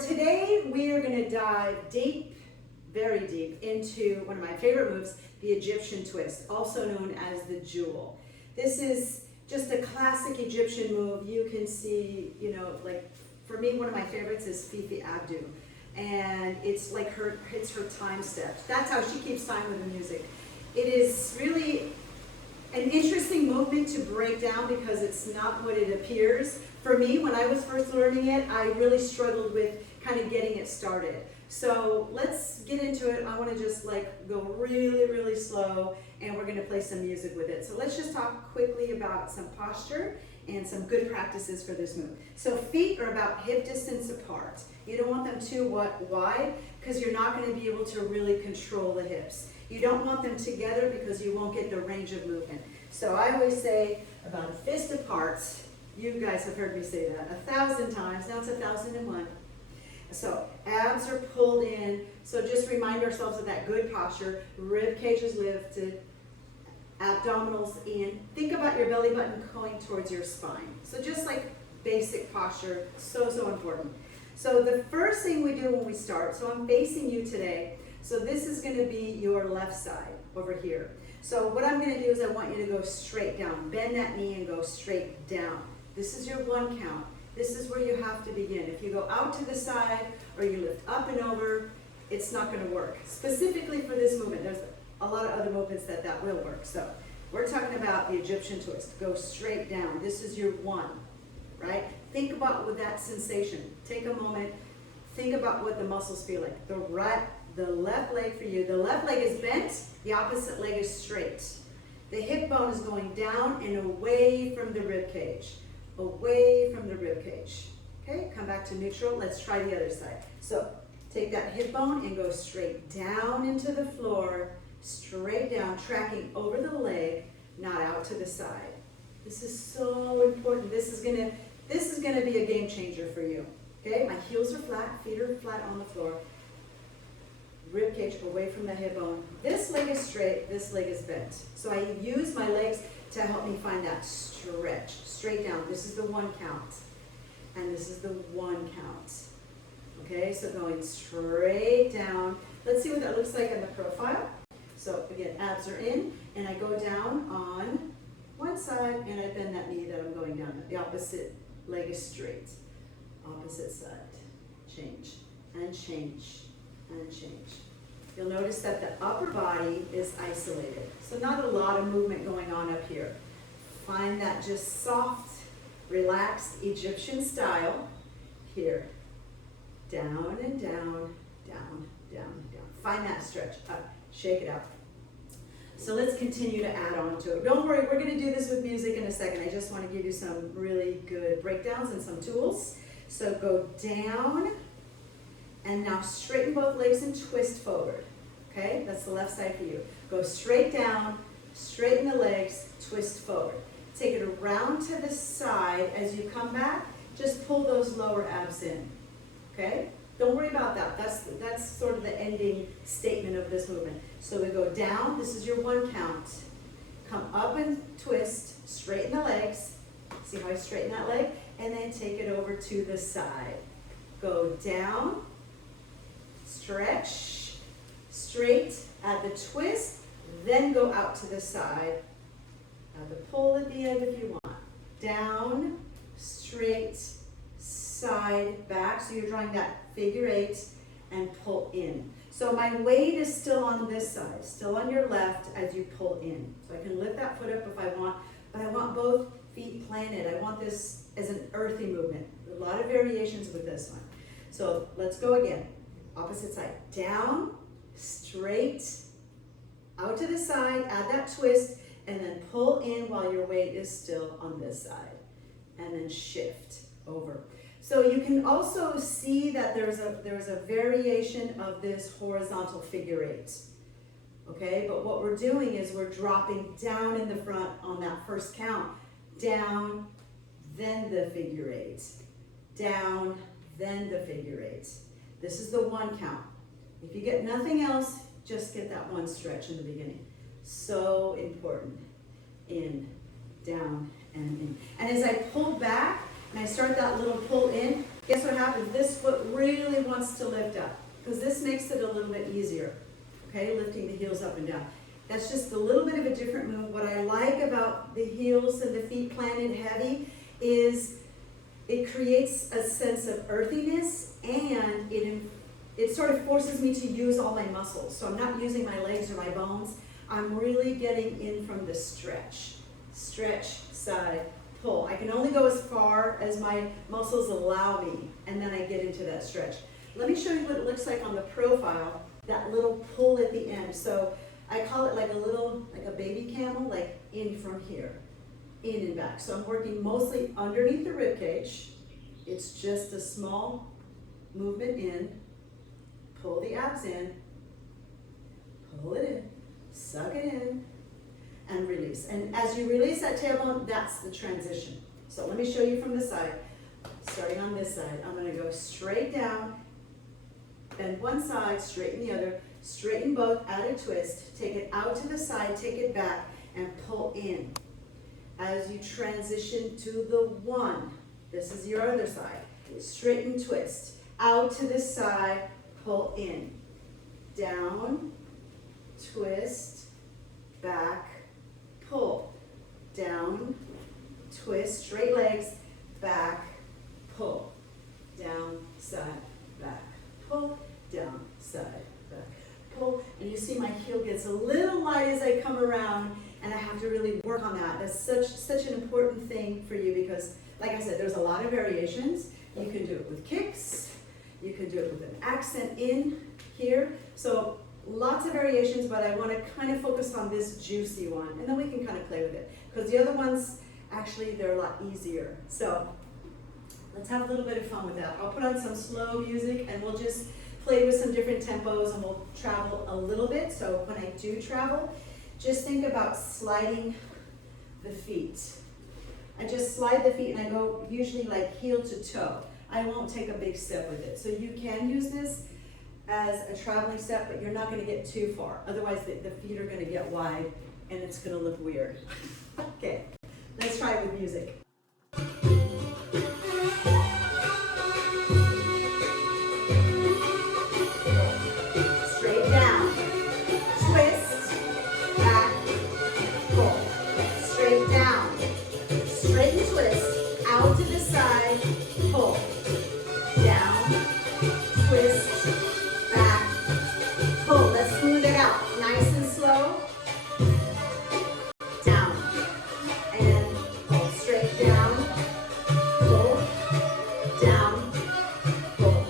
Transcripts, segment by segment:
today, we are going to dive deep, very deep, into one of my favorite moves, the Egyptian twist, also known as the jewel. This is just a classic Egyptian move. You can see, like for me, one of my favorites is Fifi Abdu. And it's like it's her time steps. That's how she keeps time with the music. It is really an interesting movement to break down because it's not what it appears. For me, when I was first learning it, I really struggled with kind of getting it started. So let's get into it. I want to just like go really, really slow, and we're going to play some music with it. So let's just talk quickly about some posture and some good practices for this move. So feet are about hip distance apart. You don't want them too wide because you're not going to be able to really control the hips. You don't want them together because you won't get the range of movement. So I always say about a fist apart. You guys have heard me say that 1,000 times. Now it's 1,001. So abs are pulled in. So just remind ourselves of that good posture. Rib cages lifted, abdominals in. Think about your belly button going towards your spine. So just like basic posture, so important. So the first thing we do when we start, so I'm facing you today. So this is going to be your left side over here. So what I'm going to do is I want you to go straight down. Bend that knee and go straight down. This is your one count. This is where you have to begin. If you go out to the side or you lift up and over, it's not going to work. Specifically for this movement, there's a lot of other movements that will work. So we're talking about the Egyptian twist. Go straight down. This is your one, right? Think about with that sensation. Take a moment. Think about what the muscles feel like. The left leg for you. The left leg is bent. The opposite leg is straight. The hip bone is going down and away from the rib cage. Away from the rib cage. Okay, come back to neutral. Let's try the other side. So take that hip bone and go straight down into the floor, straight down, tracking over the leg, not out to the side. This is so important. This is gonna be a game changer for you. Okay, my heels are flat, feet are flat on the floor. Rib cage away from the hip bone. This leg is straight, this leg is bent. So I use my legs to help me find that stretch. Straight down. This is the one count. And this is the one count. Okay, so going straight down. Let's see what that looks like in the profile. So again, abs are in, and I go down on one side, and I bend that knee that I'm going down. The opposite leg is straight. Opposite side. Change, and change, and change. You'll notice that the upper body is isolated. So not a lot of movement going on up here. Find that just soft, relaxed Egyptian style here. Down and down, down, down, down. Find that stretch. Up, shake it out. So let's continue to add on to it. Don't worry, we're going to do this with music in a second. I just want to give you some really good breakdowns and some tools. So go down, and now straighten both legs and twist forward. Okay, that's the left side for you. Go straight down, straighten the legs, twist forward. Take it around to the side. As you come back, just pull those lower abs in. Okay, don't worry about that. That's sort of the ending statement of this movement. So we go down. This is your one count. Come up and twist. Straighten the legs. See how I straighten that leg? And then take it over to the side. Go down. Stretch, straight, add the twist, then go out to the side. Add the pull at the end if you want. Down, straight, side, back. So you're drawing that figure eight and pull in. So my weight is still on this side, still on your left as you pull in. So I can lift that foot up if I want, but I want both feet planted. I want this as an earthy movement. A lot of variations with this one. So let's go again. Opposite side, down, straight, out to the side, add that twist, and then pull in while your weight is still on this side. And then shift over. So you can also see that there's a variation of this horizontal figure eight. Okay, but what we're doing is we're dropping down in the front on that first count. Down, then the figure eight. Down, then the figure eight. This is the one count. If you get nothing else, just get that one stretch in the beginning. So important. In, down, and in. And as I pull back, and I start that little pull in, guess what happens? This foot really really wants to lift up, because this makes it a little bit easier, okay, lifting the heels up and down. That's just a little bit of a different move. What I like about the heels and the feet planted heavy is it creates a sense of earthiness, and it sort of forces me to use all my muscles. So I'm not using my legs or my bones. I'm really getting in from the stretch. Stretch, side, pull. I can only go as far as my muscles allow me, and then I get into that stretch. Let me show you what it looks like on the profile, that little pull at the end. So I call it like a baby camel, like in from here, in and back. So I'm working mostly underneath the rib cage. It's just a small movement in, pull the abs in, pull it in, suck it in, and release. And as you release that tailbone, that's the transition. So let me show you from the side. Starting on this side, I'm gonna go straight down, bend one side, straighten the other, straighten both, add a twist, take it out to the side, take it back, and pull in. As you transition to the one, this is your other side, straighten, twist, out to the side, pull in, down, twist, back, pull, down, twist, straight legs, back, pull, down, side, back, pull, down, side, back, pull. And you see my heel gets a little light as I come around, and I have to really work on that. That's such an important thing for you, because like I said, there's a lot of variations. You can do it with kicks, you can do it with an accent in here. So lots of variations, but I want to kind of focus on this juicy one, and then we can kind of play with it, because the other ones, actually, they're a lot easier. So let's have a little bit of fun with that. I'll put on some slow music, and we'll just play with some different tempos, and we'll travel a little bit. So when I do travel, just think about sliding the feet. I just slide the feet, and I go usually like heel to toe. I won't take a big step with it. So you can use this as a traveling step, but you're not going to get too far. Otherwise, the feet are going to get wide, and it's going to look weird. Okay, let's try it with music. Straight down, twist, back, pull. Straight down, straight and twist, out to the side, pull. Down, twist, back, pull. Let's smooth it out. Nice and slow. Down, and pull. Straight down, pull, down, pull,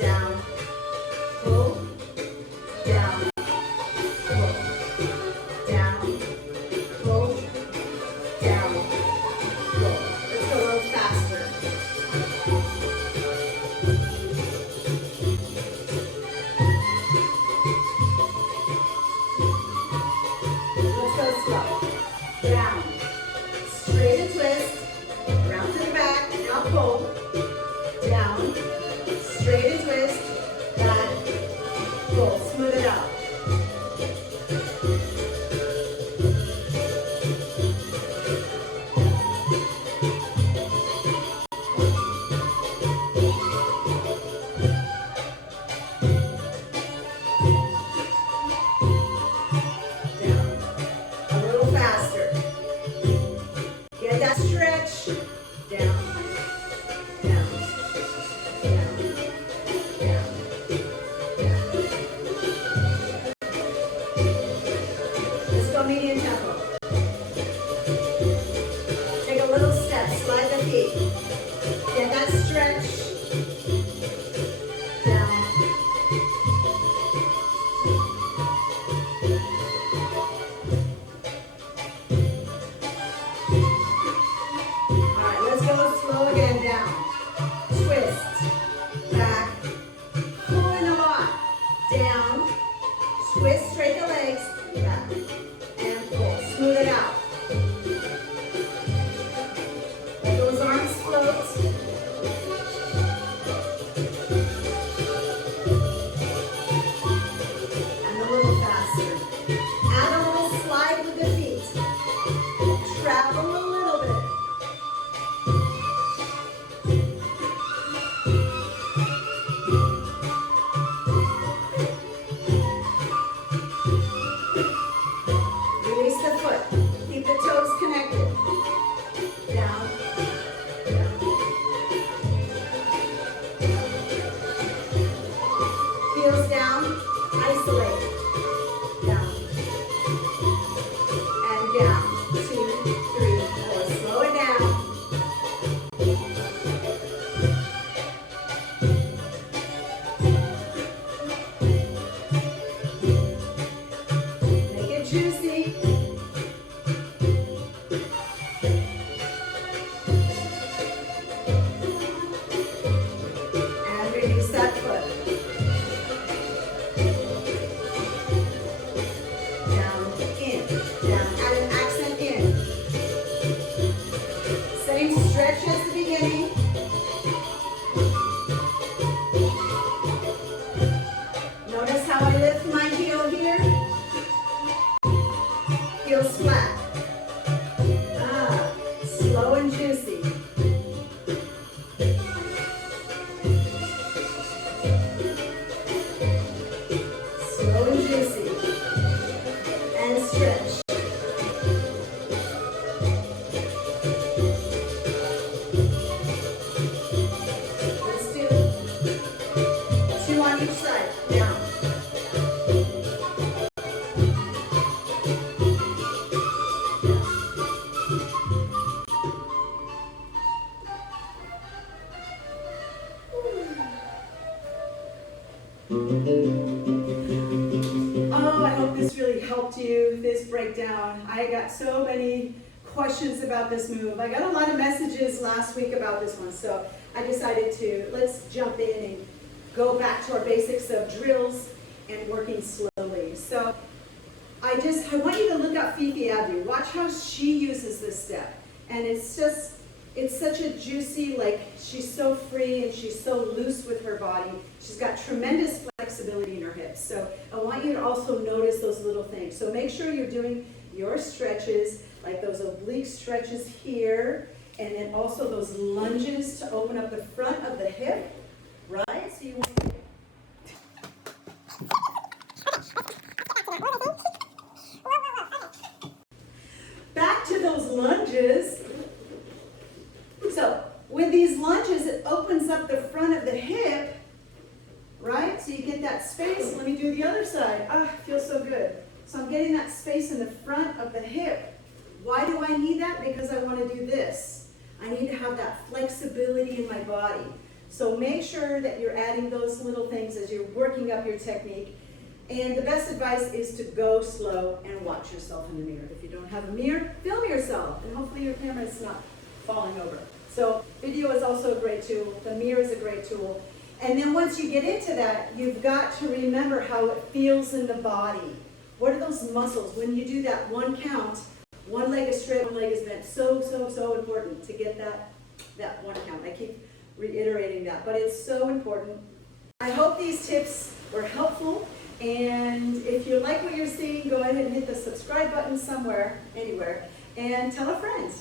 down, pull, down, pull, down, pull, down, pull. Let's go a little faster. Let's go slow. Down, straight and twist, round to the back, now pull, down, straight and twist, back, pull, smooth it out. Down, a little faster. Get that stretch. Down, down, down, down, down. Let's go medium tempo. Take a little step, slide the feet. Get that stretch. Down. All right, let's go slow again. Down, twist, back, pulling a lot. Down, twist, straight the legs, back, and pull. Smooth it out. Let those arms float. Oh, I hope this really helped you, this breakdown. I got so many questions about this move. I got a lot of messages last week about this one, so I decided let's jump in and go back to our basics of drills and working slowly. So I want you to look up Fifi Abdu. Watch how she uses this step. And it's such a juicy, like, she's so free and she's so loose with her body. She's got tremendous flexibility in her hips. So I want you to also notice those little things. So make sure you're doing your stretches, like those oblique stretches here, and then also those lunges to open up the front of the hip, right? So you want back to those lunges. So with these lunges, it opens up the front of the hip, right? So you get that space. Let me do the other side. Ah, it feels so good. So I'm getting that space in the front of the hip. Why do I need that? Because I want to do this. I need to have that flexibility in my body. So make sure that you're adding those little things as you're working up your technique. And the best advice is to go slow and watch yourself in the mirror. If you don't have a mirror, film yourself, and hopefully your camera is not falling over. So video is also a great tool. The mirror is a great tool. And then once you get into that, you've got to remember how it feels in the body. What are those muscles? When you do that one count, one leg is straight, one leg is bent. So, so, so important to get that one count. I keep reiterating that, but it's so important. I hope these tips were helpful. And if you like what you're seeing, go ahead and hit the subscribe button somewhere, anywhere, and tell a friend.